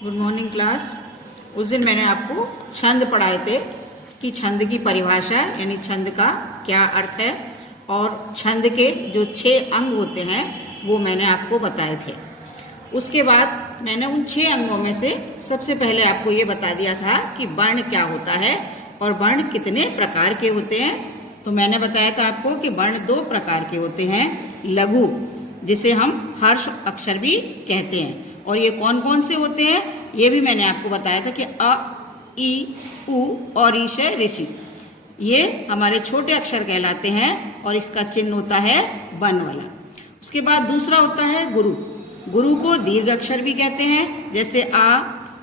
Good morning class. उस दिन मैंने आपको छंद पढ़ाए थे कि छंद की परिभाषा यानी छंद का क्या अर्थ है और छंद के जो 6 अंग होते हैं वो मैंने आपको बताए थे। उसके बाद मैंने उन 6 अंगों में से सबसे पहले आपको ये बता दिया था कि वर्ण क्या होता है और वर्ण कितने प्रकार के होते हैं। तो मैंने बताया था आपको कि वर्ण 2 प्रकार के होते हैं। लघु, जिसे हम हर्ष अक्षर भी कहते हैं, और ये कौन कौन से होते हैं ये भी मैंने आपको बताया था कि अ, ई, उ और ईशय ऋषि, ये हमारे छोटे अक्षर कहलाते हैं और इसका चिन्ह होता है वन वाला। उसके बाद दूसरा होता है गुरु। गुरु को दीर्घ अक्षर भी कहते हैं, जैसे आ,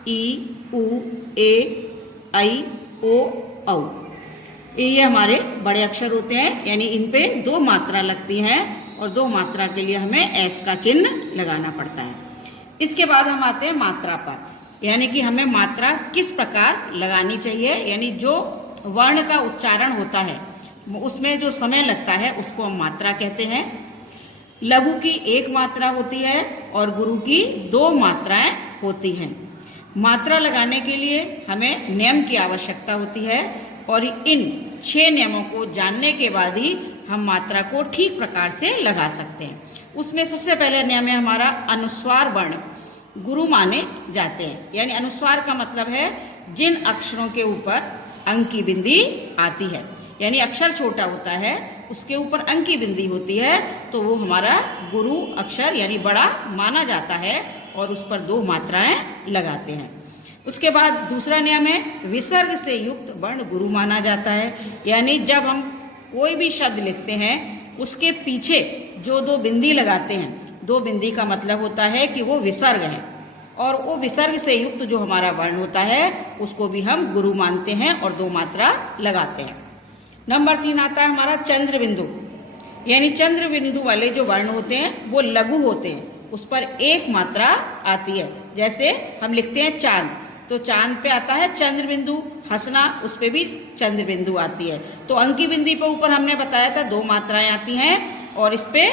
ई, उ, ए, ऐ, ओ, औ। ये हमारे बड़े अक्षर होते हैं, यानी इन पे 2 मात्रा लगती हैं और 2 मात्रा के लिए हमें एस का चिन्ह लगाना पड़ता है। इसके बाद हम आते हैं मात्रा पर, यानी कि हमें मात्रा किस प्रकार लगानी चाहिए, यानी जो वर्ण का उच्चारण होता है उसमें जो समय लगता है उसको हम मात्रा कहते हैं। लघु की 1 मात्रा होती है और गुरु की 2 मात्राएं होती हैं। मात्रा लगाने के लिए हमें नियम की आवश्यकता होती है और इन 6 नियमों को जानने के बाद ही हम मात्रा को ठीक प्रकार से लगा सकते हैं। उसमें सबसे पहले नियम है हमारा अनुस्वार वर्ण गुरु माने जाते हैं, यानी अनुस्वार का मतलब है जिन अक्षरों के ऊपर अंक की बिंदी आती है, यानी अक्षर छोटा होता है उसके ऊपर अंक की बिंदी होती है तो वो हमारा गुरु अक्षर यानी बड़ा माना जाता है और उस पर 2 मात्राएं लगाते हैं। उसके बाद दूसरा नियम है विसर्ग से युक्त वर्ण गुरु माना जाता है, यानी जब हम कोई भी शब्द लिखते हैं उसके पीछे जो 2 बिंदी लगाते हैं, 2 बिंदी का मतलब होता है कि वो विसर्ग है और वो विसर्ग से युक्त जो हमारा वर्ण होता है उसको भी हम गुरु मानते हैं और 2 मात्रा लगाते हैं। नंबर 3 आता है हमारा चंद्र बिंदु, यानी चंद्र बिंदु वाले जो वर्ण होते हैं वो लघु होते हैं, उस पर 1 मात्रा आती है। जैसे हम लिखते हैं चांद, तो चांद पे आता है चंद्र बिंदु, हंसना उस पे भी चंद्र बिंदु आती है। तो अंक की बिंदी पे ऊपर हमने बताया था 2 मात्राएं आती हैं और इस पे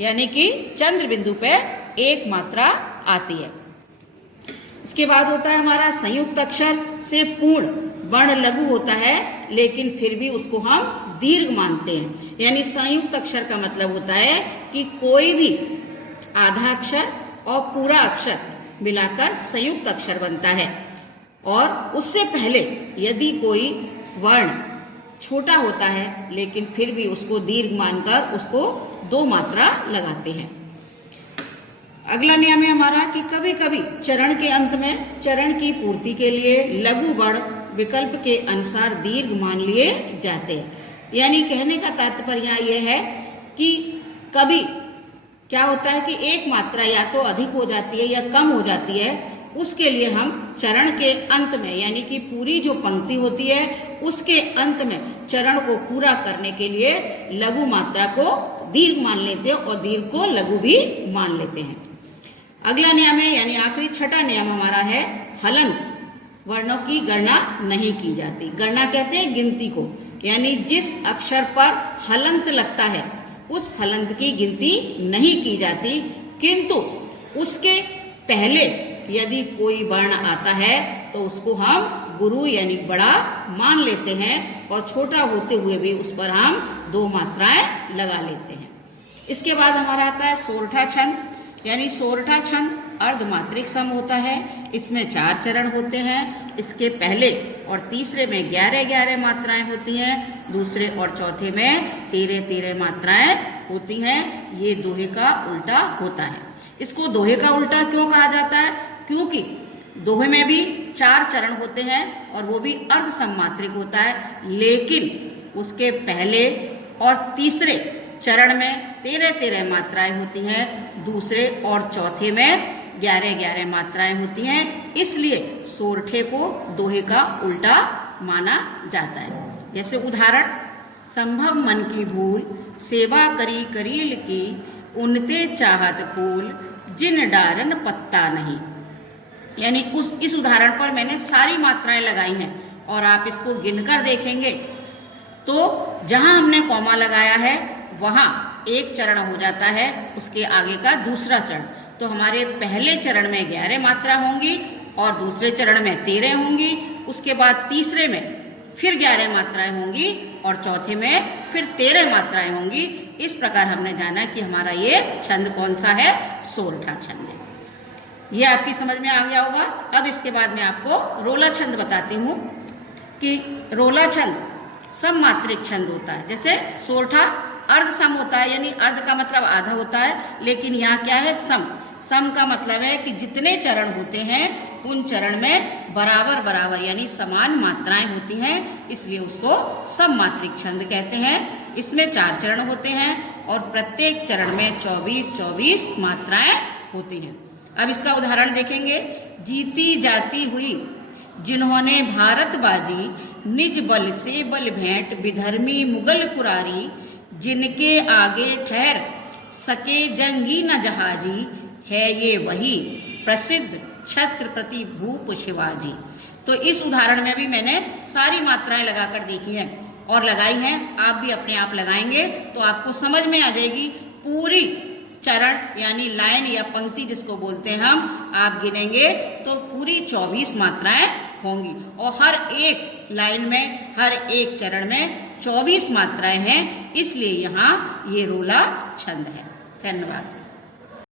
यानी कि चंद्र बिंदु पे 1 मात्रा आती है। इसके बाद होता है हमारा संयुक्त अक्षर से पूर्ण वर्ण लघु होता है लेकिन फिर भी उसको हम दीर्घ मानते हैं, यानी संयुक्त अक्षर का मतलब होता है कि कोई भी आधा अक्षर और पूरा अक्षर मिलाकर संयुक्त अक्षर बनता है और उससे पहले यदि कोई वर्ण छोटा होता है लेकिन फिर भी उसको दीर्घ मानकर उसको 2 मात्रा लगाते हैं। अगला नियम है हमारा कि कभी कभी चरण के अंत में चरण की पूर्ति के लिए लघु वर्ण विकल्प के अनुसार दीर्घ मान लिए जाते हैं, यानी कहने का तात्पर्य यह है कि कभी क्या होता है कि 1 मात्रा या तो अधिक हो जाती है या कम हो जाती है, उसके लिए हम चरण के अंत में यानी कि पूरी जो पंक्ति होती है उसके अंत में चरण को पूरा करने के लिए लघु मात्रा को दीर्घ मान लेते हैं और दीर्घ को लघु भी मान लेते हैं। अगला नियम है यानी आखिरी 6ठा नियम हमारा है हलंत वर्णों की गणना नहीं की जाती। गणना कहते हैं गिनती को, यानी जिस अक्षर पर हलंत लगता है उस हलंत की गिनती नहीं की जाती, किंतु उसके पहले यदि कोई वर्ण आता है तो उसको हम गुरु यानी बड़ा मान लेते हैं और छोटा होते हुए भी उस पर हम 2 मात्राएं लगा लेते हैं। इसके बाद हमारा आता है सोरठा छंद, यानी सोरठा छंद अर्धमात्रिक सम होता है। इसमें 4 चरण होते हैं। इसके पहले और तीसरे में 11-11 मात्राएं होती हैं, दूसरे और चौथे में 13-13 मात्राएं होती हैं। ये दोहे का उल्टा होता है। इसको दोहे का उल्टा क्यों कहा जाता है? क्योंकि दोहे में भी 4 चरण होते हैं और वो भी अर्ध सम्मात्रिक होता है, लेकिन उसके पहले और तीसरे चरण में 13-13 मात्राएं होती हैं, दूसरे और चौथे में 11-11 मात्राएं होती हैं। इसलिए सोरठे को दोहे का उल्टा माना जाता है। जैसे उदाहरण, संभव मन की भूल सेवा करी करील की उनते चाहत फूल जिन डारन पत्ता नहीं, यानी इस उदाहरण पर मैंने सारी मात्राएं लगाई हैं और आप इसको गिनकर देखेंगे तो जहां हमने कॉमा लगाया है वहां 1 चरण हो जाता है, उसके आगे का दूसरा चरण। तो हमारे पहले चरण में 11 मात्रा होंगी और दूसरे चरण में 13 होंगी, उसके बाद तीसरे में फिर 11 मात्राएं होंगी और चौथे में फिर 13 मात्राएं होंगी। इस प्रकार हमने जाना कि हमारा ये छंद कौन सा है, सोरठा छंद है। ये आपकी समझ में आ गया होगा। अब इसके बाद मैं आपको रोला छंद बताती हूँ कि रोला छंद सममात्रिक छंद होता है। जैसे सोरठा अर्ध सम होता है, यानी अर्ध का मतलब आधा होता है, लेकिन यहाँ क्या है, सम। सम का मतलब है कि जितने चरण होते हैं उन चरण में बराबर बराबर यानी समान मात्राएं होती हैं, इसलिए उसको सममात्रिक छंद कहते हैं। इसमें 4 चरण होते हैं और प्रत्येक चरण में 24-24 मात्राएं होती हैं। अब इसका उदाहरण देखेंगे। जीती जाती हुई जिन्होंने भारत बाजी, निज बल से बल भेंट विधर्मी मुगल कुरारी, जिनके आगे ठहर सके जंगी न जहाजी, है ये वही प्रसिद्ध छत्रपति भूप शिवाजी। तो इस उदाहरण में भी मैंने सारी मात्राएं लगाकर देखी हैं और लगाई हैं। आप भी अपने आप लगाएंगे तो आपको समझ में आ जाएगी। पूरी चरण यानी लाइन या पंक्ति जिसको बोलते हैं हम, आप गिनेंगे तो पूरी 24 मात्राएं होंगी और हर एक लाइन में, हर एक चरण में 24 मात्राएं हैं, इसलिए यहाँ ये रोला छंद है। धन्यवाद।